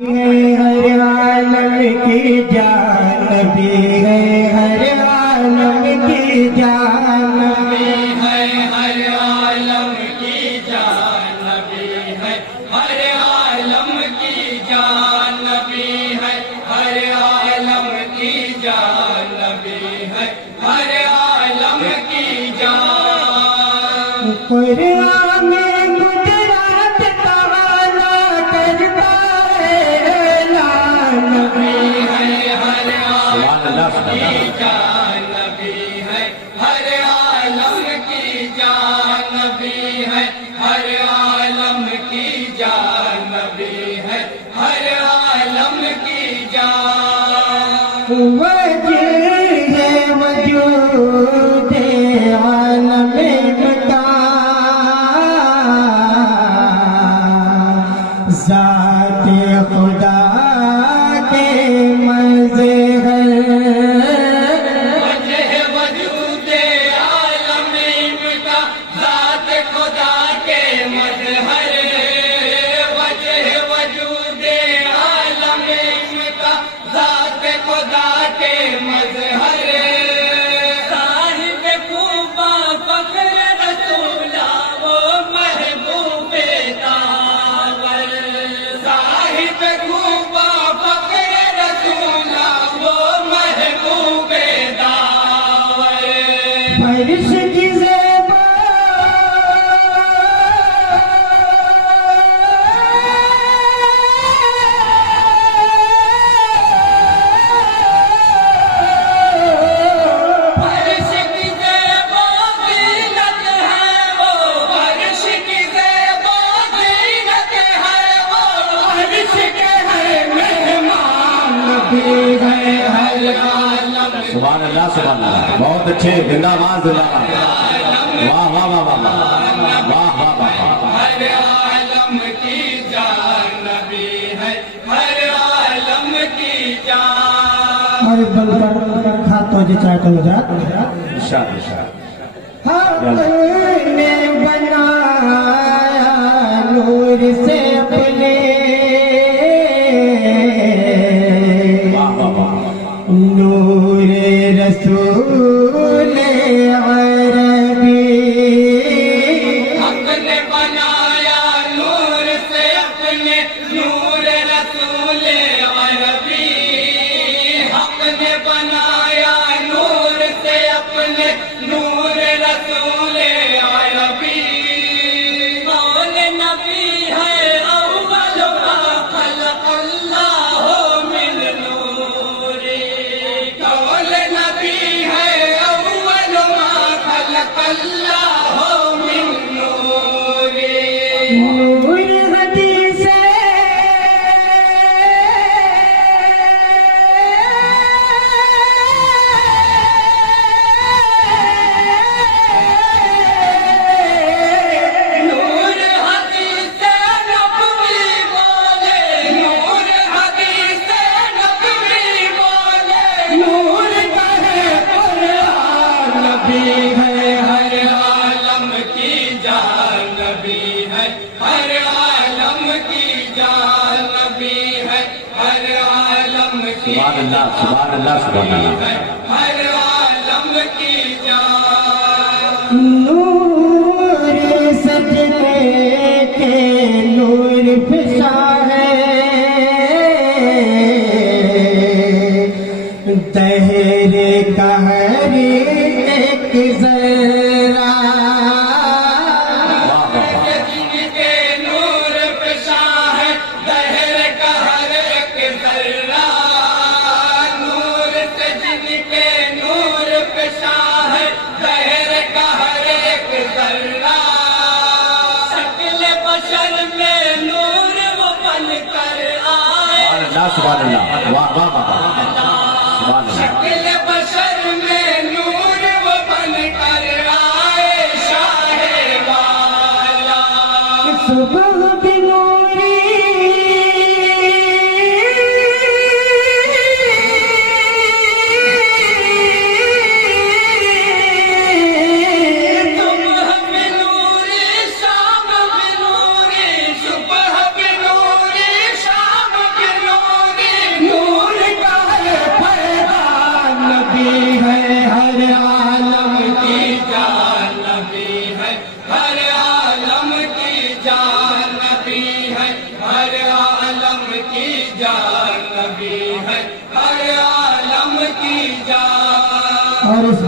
ہر عالم کی جان نبی ہے، ہر عالم کی جان نبی ہے، ہر عالم کی جان نبی ہے، ہر عالم کی جان نبی ہے، ہر عالم کی جان نبی ہے، ہر عالم کی جان قرآن میں گجرات تعالیٰ کرتا کی جان نبی ہے، ہر عالم کی جان نبی ہے، ہر عالم کی جان نبی ہے، ہر عالم کی جان وجہ ہے وجود عالم کا ذات خدا فرش کی زیبا فرش کی زیبا زینت ہے وہ، فرش کی زیبا زینت ہے وہ، فرش کے ہے مہمان نبی ہے، ہر عالم سبحان اللہ سبحان اللہ، بہت اچھے، زندہ باد زندہ باد، واہ واہ واہ واہ واہ واہ واہ، ہر عالم کی جان نبی ہے، ہر عالم کی جان اور بل کھا تو جی چاہے تو جا ارشاد ارشاد حق نے بنایا نور سے اپنے واہ واہ واہ، نور رسول عربی، حق نے بنایا نور سے اپنے نور رسول عربی، حق نے بنایا نور سے اپنے نور رسول عربی، قول نبی ہے اول ما خلق اللہ من نور، قول نبی ہے اول ما خلق اللہ من نور، نور حدیث نور حدیث نبوی بولے، نور حدیث نبوی بولے، نور ہے قرآن نبی ہے، ہر عالم کی جان نبی ہے، ہر عالم کی جان نبی ہے، ہر عالم کی سبحان اللہ سبحان اللہ سبحان اللہ، ہر عالم کی جان نور سجدے کے نور فشاں ہے، دہر کا ہر ایک ذرہ واہ واہ واہ، جن کے نور فشاں ہے، دہر کا ہر ایک ذرہ، نور سے جن کے نور فشاں ہے، دہر کا ہر ایک ذرہ، شکل بشر میں نور وہ بن کر آئے، سبحان اللہ واہ واہ واہ، سبحان اللہ، شکل بشر میں نور وہ بن کر آئے، شاہ والا صبح بنوری صبح بنوری شام بنوری، صبح بنوری شام بنوری،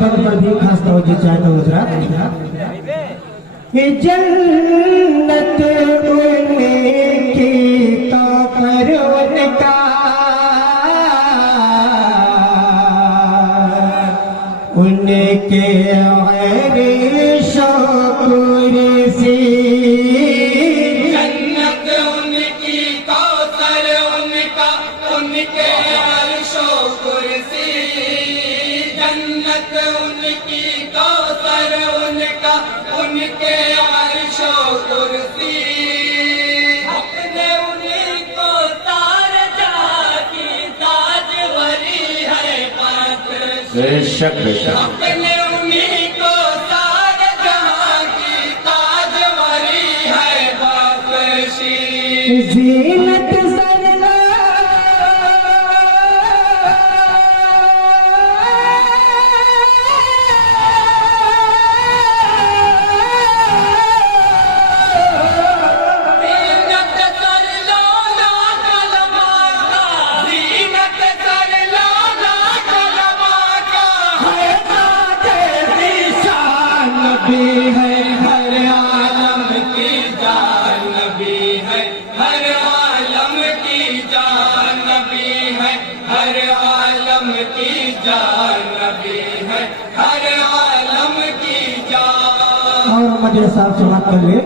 بند پر بھی خاص توجہ چاہتا ہوں حضرات. یہ جنت ان کی تو پر ان کا ان کے غیر شکرسی. جنت ان کی کوثر ان کا ان کے عرش و کرسی. جنت ان کی کوثر ان کا ان کے عرش و کرسی. اپنے انہیں کو تار جہاں کی تاجوری ہے پاک. بے شک بے شک. اپنے انہیں کو تار جہاں کی تاجوری ہے بخشی. زینت اور مجھے صاحب سماعت کر لے.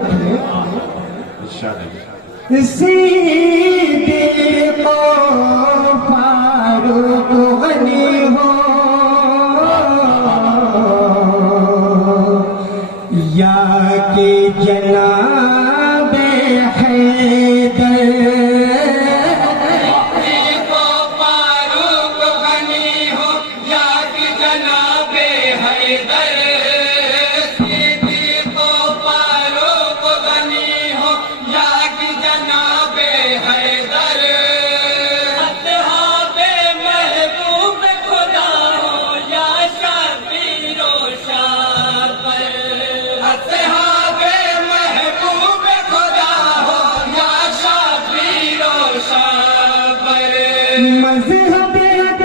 صدیق و فاروق غنی ہو یا کہ جناب حیدر. مذہب حق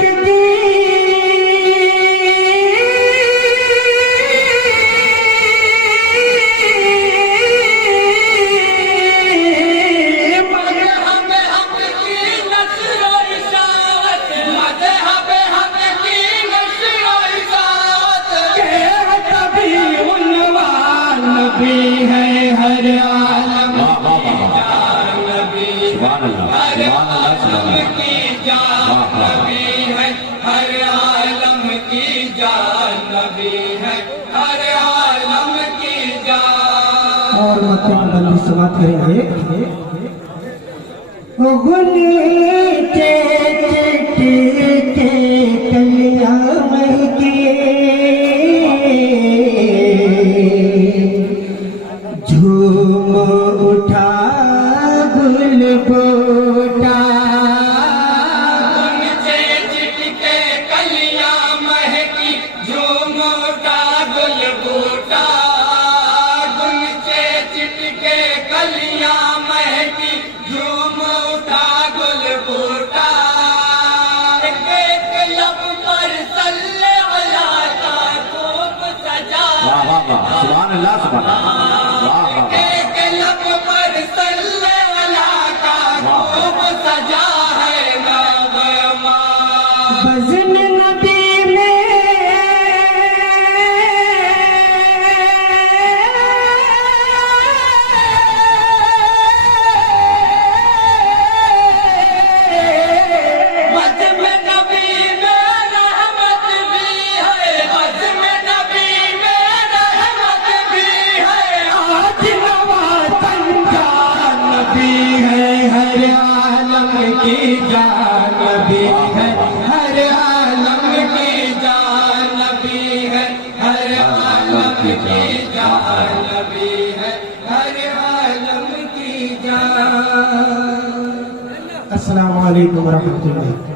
کی ہے ہر عالم سبحان اللہ سبحان اللہ سبحان اللہ. نبی ہے ہر عالم کی جان. نبی ہے ہر عالم کی جان. اور مکہ میں بندی سماعت کریں گے. غنچے چٹی کے کلیاں مہکے جھوم اٹھا گل بوٹا. سبحان اللہ سبحان اللہ. ایک لب پر صلی اللہ کا خوب سجا ہے نغمہ. بزم نبی میں بزم نبی میں رحمت بھی ہے. بزم نبی میں رحمت بھی ہے. آج نواتن جان نبی ہے ہر عالم کی جان. نبی ہے ہر عالم کی جان نبی ہے ہر عالم کی جان. نبی ہے ہر عالم کی جان. السلام علیکم ورحمۃ اللہ.